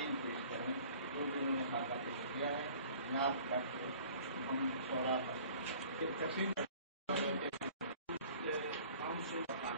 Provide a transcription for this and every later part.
Sign पेश करें जो भी उन्होंने खाता पेश किया है याद करके हम शोरा तकसीम Pakistan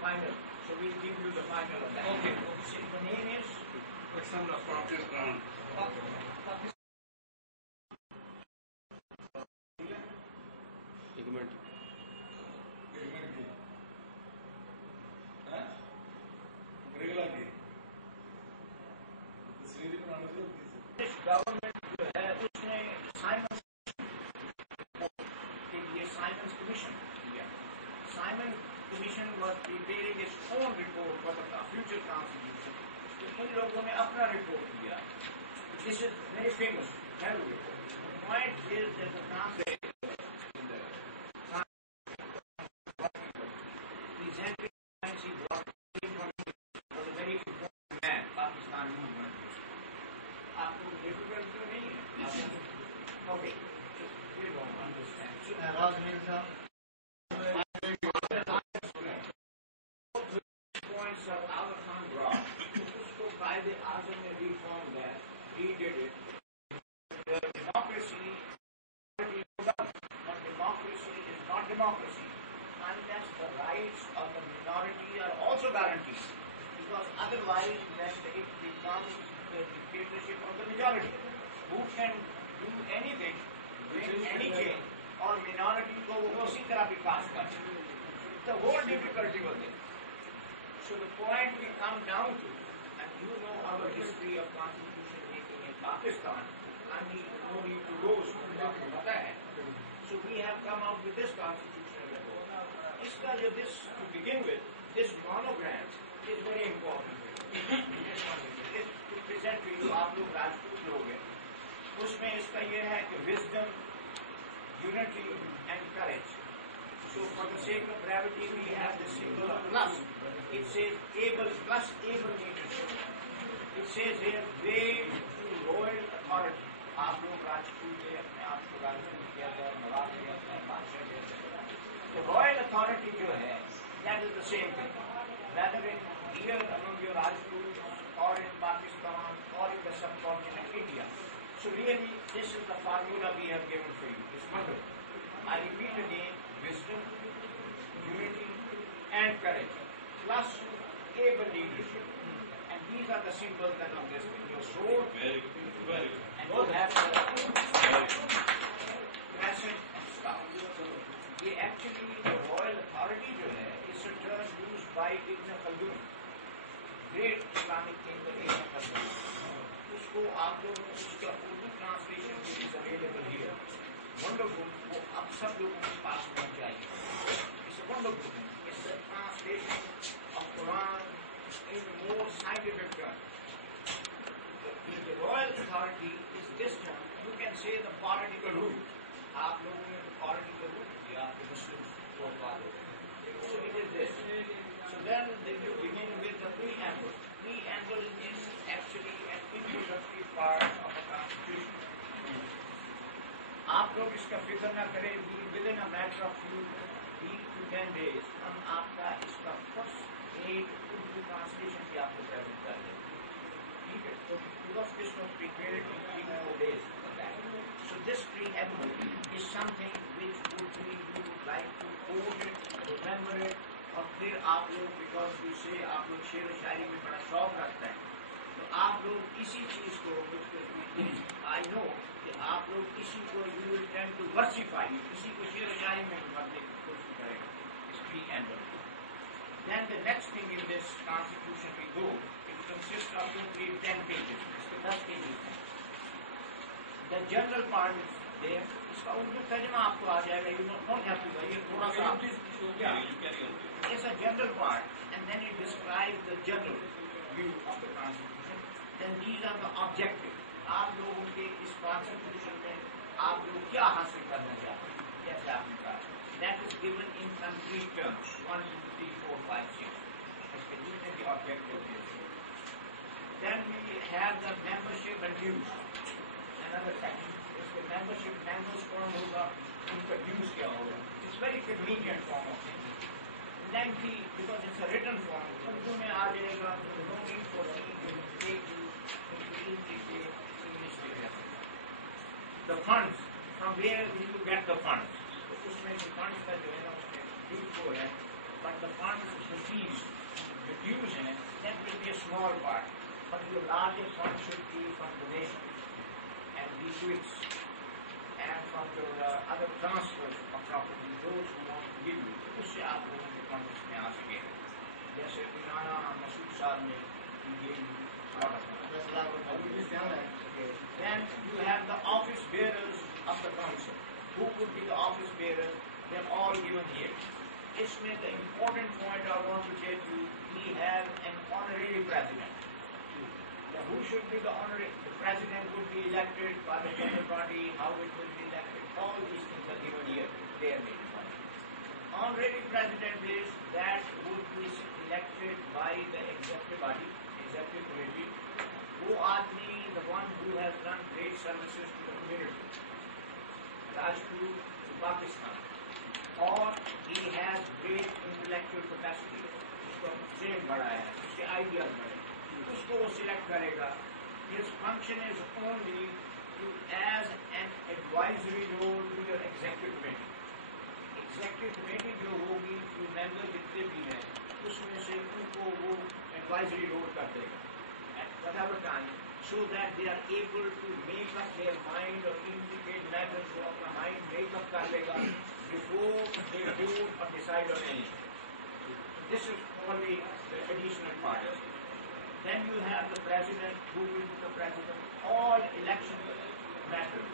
final. So we'll give you the final of that. Okay. The name is Alexander Pakistan. This government उसने Simon's के लिए Simon's Commission किया. Simon Commission was preparing its own report for the future constitution. इन लोगों ने अपना report दिया. This is very famous. The point is that the concept presenting was a very important man, Pakistani movement. आपको difficult तो नहीं है? Okay. So we don't understand. So Rajmil sir. Points of our Khan उसको कायदे आज़म ने reform that he did it. The democracy is not democracy unless the rights of the minority are also guaranteed. Because otherwise, then it becomes the dictatorship of the majority. Who can do anything, bring any change, or minority को वो उसी तरह भी pass कर. The whole difficulty was there. So the point we come down to, and you know our history of constitution making in Pakistan, and no need to go so we have come out with this constitutional report. This to begin with, this monogram is very important. This to present to you, आप लोग राजपूत लोग हैं. उसमें इसका ये है कि wisdom, unity and courage. So for the sake of brevity, we have the symbol of plus. It says able plus able leadership. It says here way to royal authority. आप लोग राजपूत हैं, अपने आप को राजपूत कहते हैं, नवाब कहते हैं, बादशाह कहते हैं. The royal authority जो है, that is the same thing. Whether in here among your Rajputs or in Pakistan or in the subcontinent India. So really, this is the formula we have given for you. It's wonderful. I repeat again, wisdom, unity and courage, plus able leadership. And these are the symbols that of this thing. Your sword, and you have the crescent and staff. ये actually the royal authority जो है, is a term used by Ibn Khaldun, great Islamic thinker Ibn Khaldun. उसको आप लोगों को उसका Urdu translation is available here. Wonderful. वो आप सब लोगों के पास पहुंच जाएगी. It's a wonderful thing. It's a translation of Quran in more scientific terms. The royal authority is this term. You can say the political rule. आप लोगों ने political rule दिया आपके Muslims को follow. So it is this. So then you begin with the preamble. Preamble is actually an introductory part of a constitution. आप लोग इसका फिक्र न करें. Within a matter of few 8 to 10 days हम आपका इसका first एक उर्दू ट्रांसलेशन भी आपको प्रेजेंट कर देंगे. ठीक है? तो because this was prepared in 3-4 days. So this preamble is something which would be you would like to quote it, remember it, और फिर आप लोग because you say आप लोग शेर व शायरी में बड़ा शौक रखते हैं, तो आप लोग इसी चीज को I know कि आप लोग इसी को you will tend to versify it, इसी को शेर व शायरी में बदलने की कोशिश करेंगे. It's preamble. Then the next thing in this constitution we go, it consists of simply 10 pages. इसके 10 pages हैं. The general part is there. इसका उर्दू तर्जुमा आपको आ जाएगा. You don't have to worry. ये थोड़ा सा it's a general part, and then it describes the general view of the constitution. Then these are the objectives. आप लोगों के इस constitution में आप लोग क्या हासिल करना चाहते हैं? जैसे आपने कहा. That is given in concrete terms. 1, 2, 3, 4, 5, 6. इसके जितने भी objectives हैं. Then we have the membership and dues. Another section. convenient form of things. Lengthy, because it's a written form. Urdu mein aa jayega, so no need for me to take you into English literature. The funds, from where will you get the funds? So उसमें जो funds का जो है ना उसमें dues को है, but the funds, the fees, the dues हैं, that will be a small part. But your largest fund should be from donations and bequests and from your other transfers of property, those who want to give you. तो उससे आप लोगों के funds उसमें आ सके. जैसे राणा मसूद साहब ने ये then you have the office bearers of the council. Who could be the office bearers? They are all given here. Isme the important point I want to tell you, we have an honorary president. Now who should be the honorary? The president would be elected by the general body, how it will be elected, all these things are given here. They are made fun. Honorary president is that would be elected by the executive body, executive committee. वो आदमी, the one who has done great services to the community, Rajput to Pakistan, or he has great intellectual capacity, उसको brain बड़ा है, उसके ideas बड़े, उसको वो select करेगा. His function is only to as an advisory role to your executive committee. Executive committee जो होगी, जो मेंबर जितने भी हैं, उसमें से उनको वो advisory role कर देगा. Whatever time, so that they are able to make up their mind or indicate matters जो अपना mind make up कर लेगा before they vote or decide on anything. This is only the additional part. Then you have the president, who will be the president. All election matter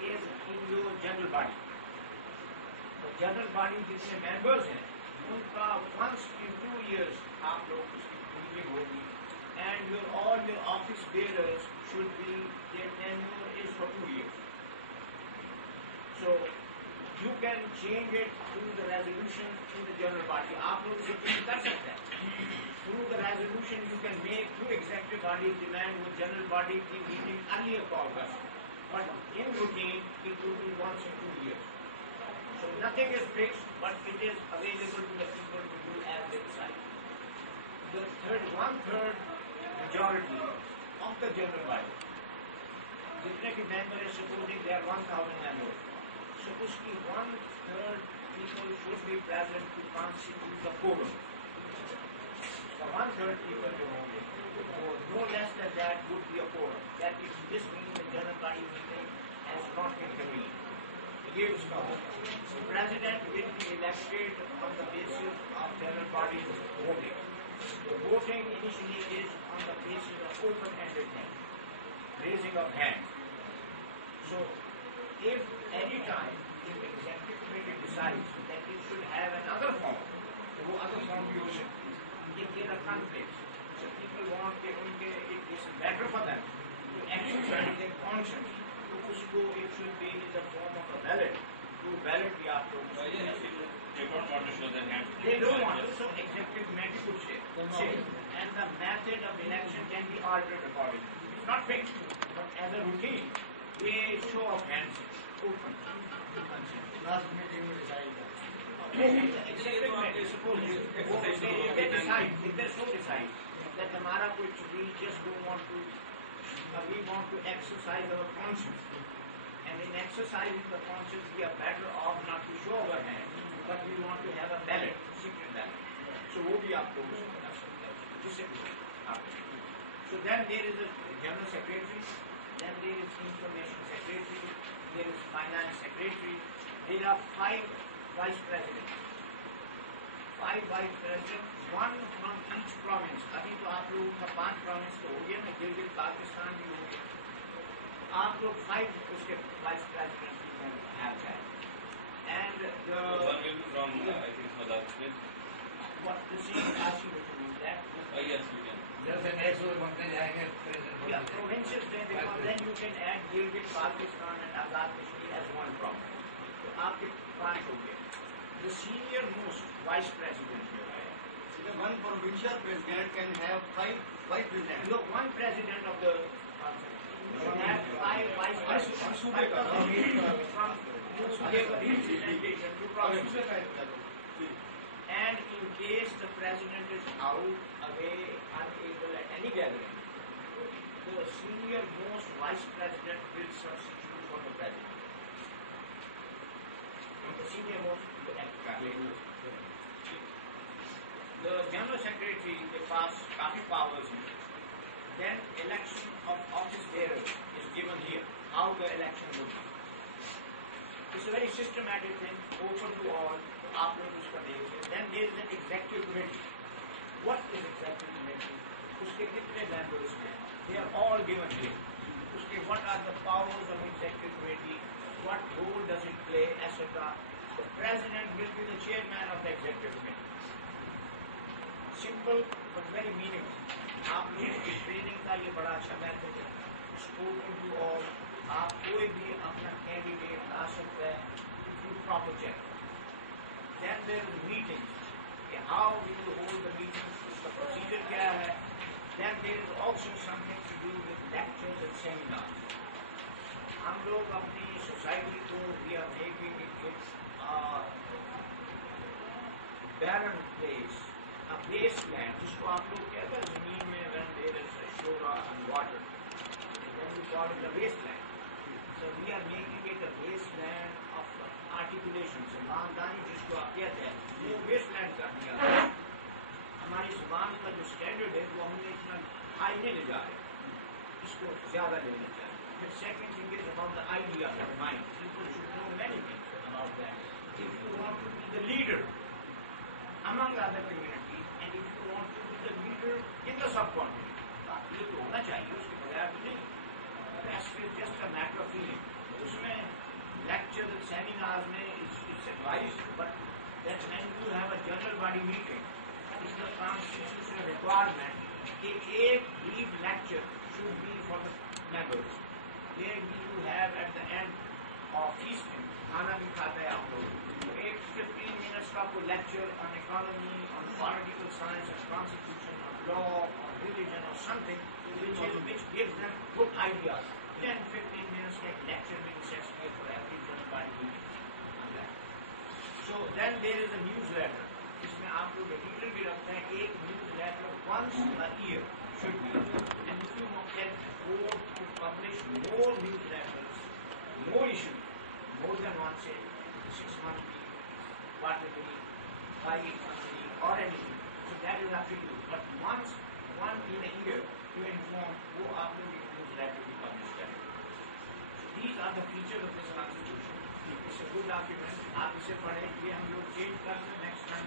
is in your general body. The general body जितने members हैं, उनका once in 2 years आप लोग उसकी meeting होगी. And all your office bearers should be, their tenure is for 2 years. So you can change it through the resolution in the general body. आप लोग इसे change कर सकते हैं. Through the resolution you can make through executive body demand with general body की meeting earlier call कर. But in routine it will be once in 2 years. So nothing is fixed, but it is available to the people to do as they decide. The one-third majority of the general body, जितने भी member है, supposing there are 1,000 members, so उसकी 1/3 people should be present to constitute the quorum. The 1/3 people जो होंगे, no less than that would be a quorum. That is, this means the general body meeting has not been convened. ये उसका होगा. The president will be elected on the basis of general body's voting. The voting initially is on the basis of open-ended thing, raising of hands. So, if any time if the executive committee decides that it should have another form, so वो other form भी हो सकती है. If there are conflicts, so people want that it is better for them to exercise their conscience, तो उसको it should be in the form of a ballot. तो ballot भी आप लोग They don't want to show their hands. They don't want to, so executive committee could say. And the method of election can be altered accordingly. It's not fixed, but as a routine, they show of hands open. Last meeting we decided that. Executive committee, suppose they decide, if they so decide that हमारा कुछ we just don't want to, we want to exercise our conscience. And in exercising the conscience, we are better off not to show our hands, but we want to have a ballot, secret ballot. So वो भी आप लोग उसको कर सकते हैं. जिससे So then there is a general secretary, then there is information secretary, there is finance secretary. There are 5 vice presidents. 5 vice presidents, one from each province. अभी तो आप लोगों का 5 province तो हो गया ना, गिलगित पाकिस्तान भी हो गया. आप लोग 5 उसके vice presidents have that. And the One will be from, I think, Madhab. what the same asking you to do that. Yes, we can. जैसे next वो बनते जाएंगे president. Yeah, provinces then because then you can add Gilgit, Pakistan and Azad Kashmir as one province. So आपके 5 हो गए. The senior most vice president here. One provincial president can have 5 vice presidents. Look, one president of the can have 5 vice presidents. From you give a representation to Congress. And in case the president is out, away, unable at any gathering, the senior most vice president will substitute for the president. The senior most the general secretary they pass काफी powers in. Then election of office bearers is given here. How the election would be. It's a very systematic thing, open to all. आप लोग उसका देखिए. Then there is an executive committee. What is executive committee? उसके कितने members हैं? They are all given here. उसके what are the powers of executive committee? What role does it play, etc. The president will be the chairman of the executive committee. Simple but very meaningful. आप लोगों की training का ये बड़ा अच्छा message है. Spoken to all. आप कोई भी अपना कैंडिडेट ला सकता है through proper check. Then there is meetings. How will you hold the meetings? The procedure क्या है? Then there is also something to do with lectures and seminars. हम लोग अपनी सोसाइटी को we are making it barren place, a wasteland जिसको आप लोग कहते हैं जमीन में when there is a shora and water, then we call it a wasteland. So we are making it a wasteland of articulations. ईमानदारी जिसको आप कहते हैं वो wasteland कर दिया. हमारी जुबान का जो स्टैंडर्ड है वो हमने इतना हाई नहीं ले जा रहे, इसको ज्यादा लेना चाहिए. The second thing is about the idea of the mind. People should know many things about that. If you want to be the leader among other communities, and if you want to be the leader in the subcontinent, ये तो होना चाहिए, उसके बगैर भी नहीं. Rest is just a matter of feeling. उसमें lectures and seminars में it's advised, but that when you have a general body meeting, it's the constitutional requirement that एक brief lecture should be for the members. There you have at the end of feasting, खाना भी खाते हैं आप लोग. एक 15 minutes का कोई lecture on economy, on political science, on constitution, on law, on religion, or something which gives them good ideas. Then 15 minutes का lecture being set for every general body meeting on that. So then there is a newsletter. इसमें आप लोग editor भी रखते हैं. एक newsletter once a year should be. And if you can afford to publish more newsletters, more issues, more than once a 6 monthly, quarterly, bi-monthly, or anything. So that is up to you. But once, one in a year, to inform वो आप लोग एक newsletter भी publish करें. So these are the features of this constitution. It's a good document. आप इसे पढ़ें. ये हम लोग change कर दें next time.